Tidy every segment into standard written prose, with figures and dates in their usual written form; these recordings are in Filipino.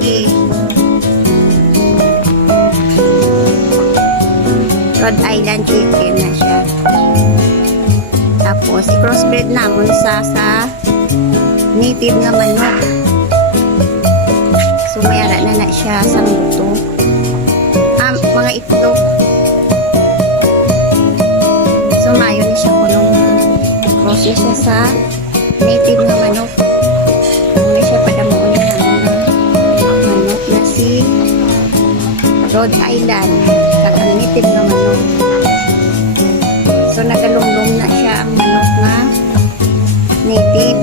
Turkey. Rhode Island chicken na siya. Tapos, i-crossbreed namon sa native na manok. So, mayara na siya sa muto. Mga itlog. So, mayo na siya kulong. I-cross siya sa native na manok. May siya padamuon na manok na si Rhode Island. Ang native na manok. So, nagalunglong na siya ang manok na native.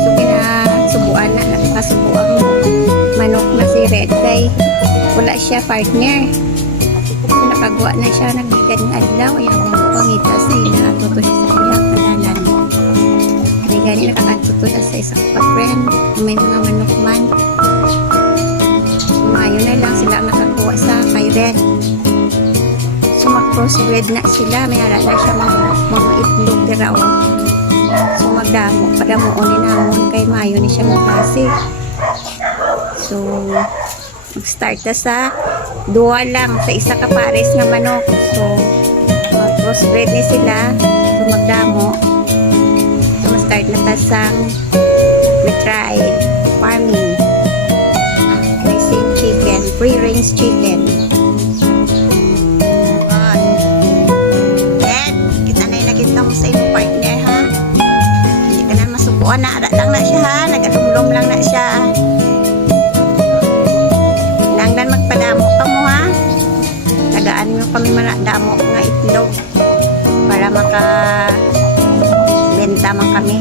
So, pinasubuan na. Nakasubuan mo manok na si Red kay wala siya partner. So, nakagawa na siya. Nagbigad ng adlaw. Ayaw mo pangita sa ila. Atuto siya sa iya. Kalalan. May gani nakakatuto siya sa isang pa-friend. May mga manok man. Mayo na lang sila nakakuha sa kay Red. So, mag-crossbreed na sila. May ala na siya mga itlog diraw. So, magdamo. Padamuon ni namon kay mayo ni siya magklase. So, mag-start na sa duwa lang sa isa ka pares nga manok. So, mag-crossbreed ni sila. So, magdamo. So, mag-start na ta sang retry farming. Raising chicken. Free-range chicken. Sa iyong partner ha, hindi ka na masubuan na ara lang na siya ha, nagalumlom lang na siya nangdan magpadamo ka mo ha, tagaan mo kami manadamo nga itlog para maka benta man kami.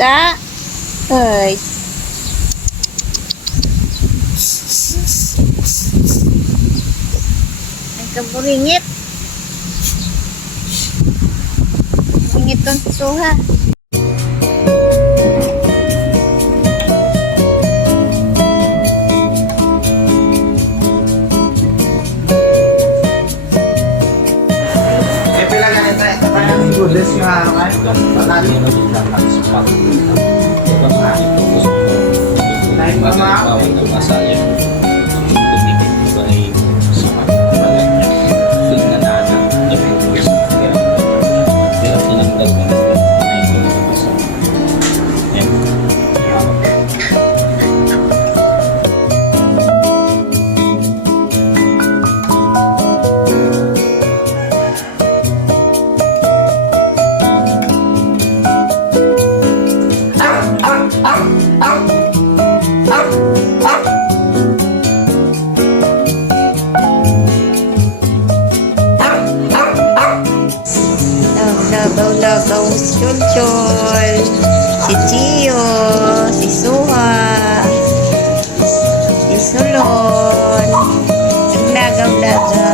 Sa ay kaburingit buringit tong suha. Goodness yung harapan ko. Patali na din lang ang spot. Ito sa akin ito. Dahil ba mga masaya. Tumigil ko ba ay sama. Feel na nana. Nabigil ko sa kaya. Pero tinagdag ko na. Ay ko na basa. Yan. meron. Dagdag.